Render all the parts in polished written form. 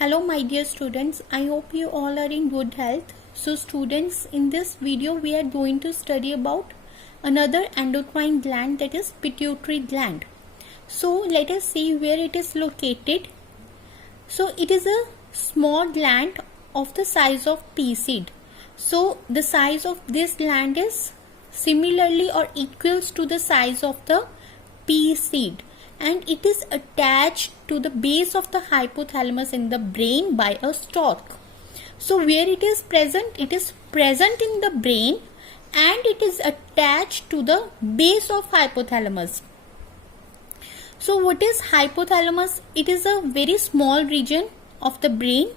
Hello my dear students, I hope you all are in good health. So students, in this video we are going to study about another endocrine gland, that is pituitary gland. So let us see where it is located. So it is a small gland of the size of pea seed. So the size of this gland is similarly or equals to the size of the pea seed, and it is attached to the base of the hypothalamus in the brain by a stalk. So where it is present? It is present in the brain and it is attached to the base of hypothalamus. So what is hypothalamus? It is a very small region of the brain.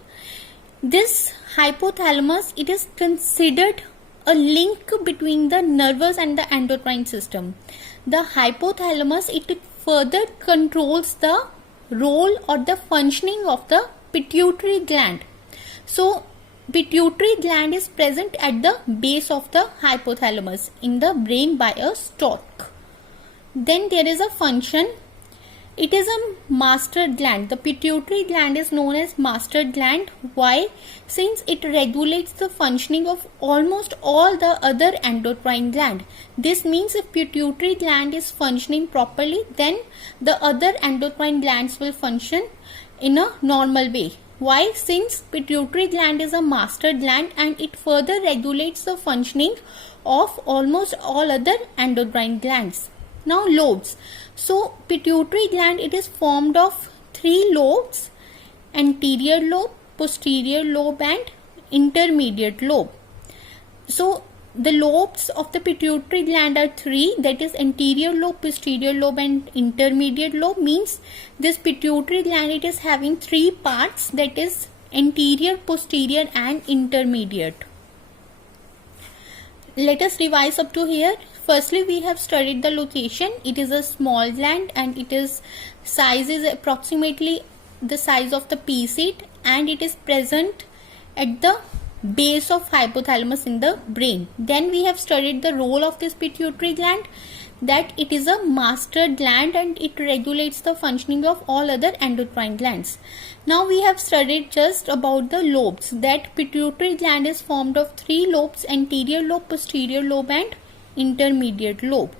This hypothalamus, it is considered a link between the nervous and the endocrine system. The hypothalamus, it further controls the role or the functioning of the pituitary gland. So pituitary gland is present at the base of the hypothalamus in the brain by a stalk. Then there is a function. It is a master gland. The pituitary gland is known as master gland. Why? Since it regulates the functioning of almost all the other endocrine gland. This means if pituitary gland is functioning properly, then the other endocrine glands will function in a normal way. Why? Since pituitary gland is a master gland and it further regulates the functioning of almost all other endocrine glands. Now lobes. So pituitary gland, it is formed of 3 lobes: anterior lobe, posterior lobe and intermediate lobe. So the lobes of the pituitary gland are 3, that is anterior lobe, posterior lobe and intermediate lobe. Means this pituitary gland, it is having 3 parts, that is anterior, posterior and intermediate. Let us revise up to here. Firstly, we have studied the location. It is a small gland and it is size is approximately the size of the pea seed, and it is present at the base of hypothalamus in the brain. Then we have studied the role of this pituitary gland, that it is a master gland and it regulates the functioning of all other endocrine glands. Now we have studied just about the lobes, that pituitary gland is formed of 3 lobes: anterior lobe, posterior lobe and intermediate lobe.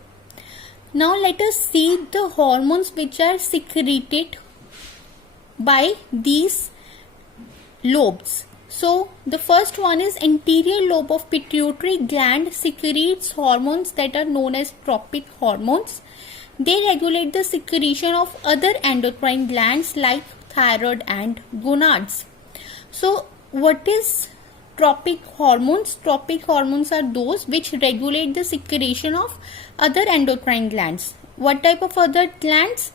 Now let us see the hormones which are secreted by these lobes. So the first one is anterior lobe of pituitary gland secretes hormones that are known as tropic hormones. They regulate the secretion of other endocrine glands like thyroid and gonads. So what is tropic hormones? Tropic hormones are those which regulate the secretion of other endocrine glands. What type of other glands?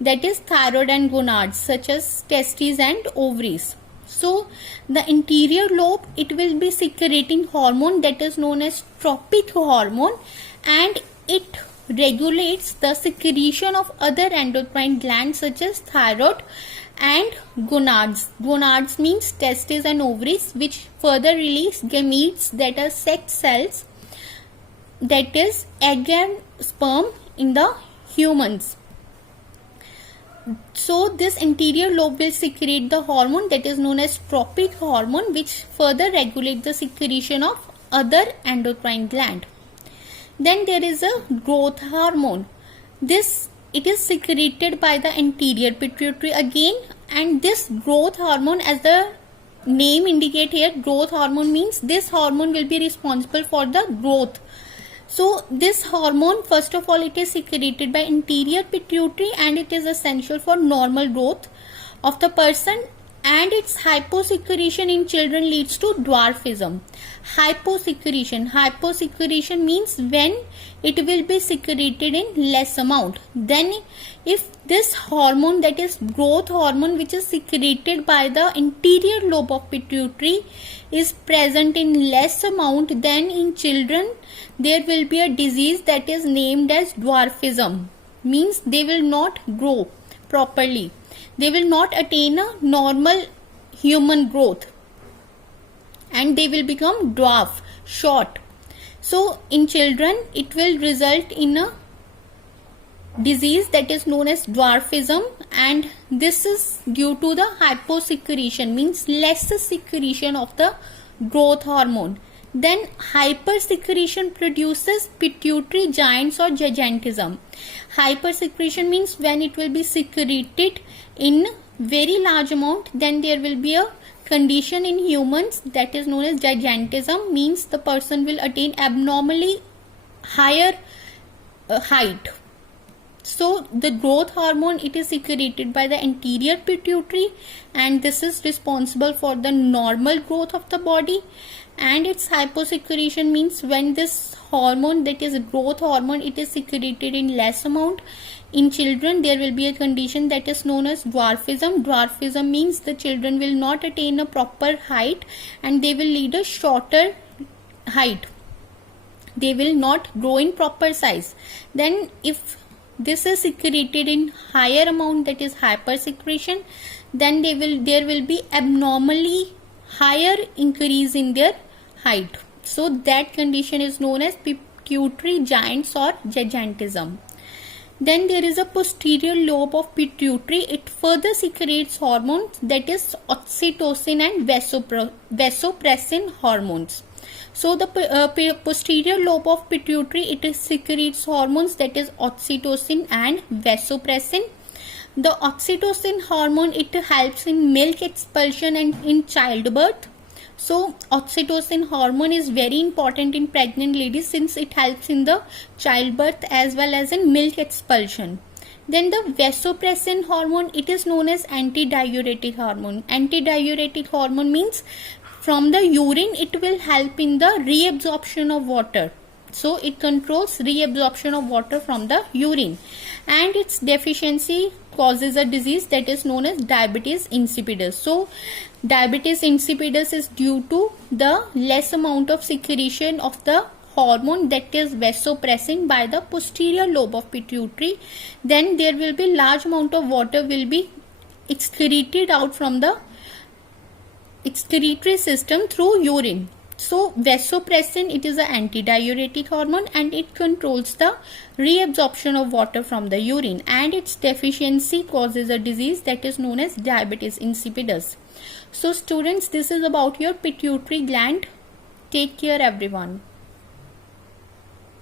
That is thyroid and gonads, such as testes and ovaries. So the anterior lobe, it will be secreting hormone that is known as tropic hormone, and it regulates the secretion of other endocrine glands such as thyroid and gonads. Gonads means testes and ovaries, which further release gametes, that are sex cells, that is egg and sperm in the humans. So this anterior lobe will secrete the hormone that is known as tropic hormone, which further regulates the secretion of other endocrine gland. Then there is a growth hormone. It is secreted by the anterior pituitary again, and this growth hormone, as the name indicate here, growth hormone means this hormone will be responsible for the growth. So this hormone, first of all, it is secreted by anterior pituitary and it is essential for normal growth of the person, and its hyposecretion in children leads to dwarfism. Hyposecretion means when it will be secreted in less amount. Then if this hormone, that is growth hormone, which is secreted by the anterior lobe of pituitary, is present in less amount, then in children there will be a disease that is named as dwarfism. Means they will not grow properly. They will not attain a normal human growth and they will become dwarf, short. So in children it will result in a disease that is known as dwarfism, and this is due to the hyposecretion, means less secretion of the growth hormone. Then hypersecretion produces pituitary giants or gigantism. Hypersecretion means when it will be secreted in very large amount, then there will be a condition in humans that is known as gigantism, means the person will attain abnormally higher height. So the growth hormone, it is secreted by the anterior pituitary, and this is responsible for the normal growth of the body. And its hyposecretion means when this hormone, that is growth hormone, it is secreted in less amount. In children there will be a condition that is known as dwarfism. Dwarfism means the children will not attain a proper height and they will lead a shorter height. They will not grow in proper size. Then if this is secreted in higher amount, that is hypersecretion, then there will be abnormally higher increase in their height. So that condition is known as pituitary giants or gigantism. Then there is a posterior lobe of pituitary. It further secretes hormones, that is oxytocin and vasopressin hormones. So the posterior lobe of pituitary, it secretes hormones, that is oxytocin and vasopressin. The oxytocin hormone, it helps in milk expulsion and in childbirth. So oxytocin hormone is very important in pregnant ladies since it helps in the childbirth as well as in milk expulsion. Then the vasopressin hormone, it is known as antidiuretic hormone. Antidiuretic hormone means from the urine it will help in the reabsorption of water. So it controls reabsorption of water from the urine, and its deficiency causes a disease that is known as diabetes insipidus. So diabetes insipidus is due to the less amount of secretion of the hormone, that is vasopressin, by the posterior lobe of pituitary. Then there will be large amount of water will be excreted out from the excretory system through urine. So vasopressin, it is an antidiuretic hormone and it controls the reabsorption of water from the urine, and its deficiency causes a disease that is known as diabetes insipidus. So students, this is about your pituitary gland. Take care everyone.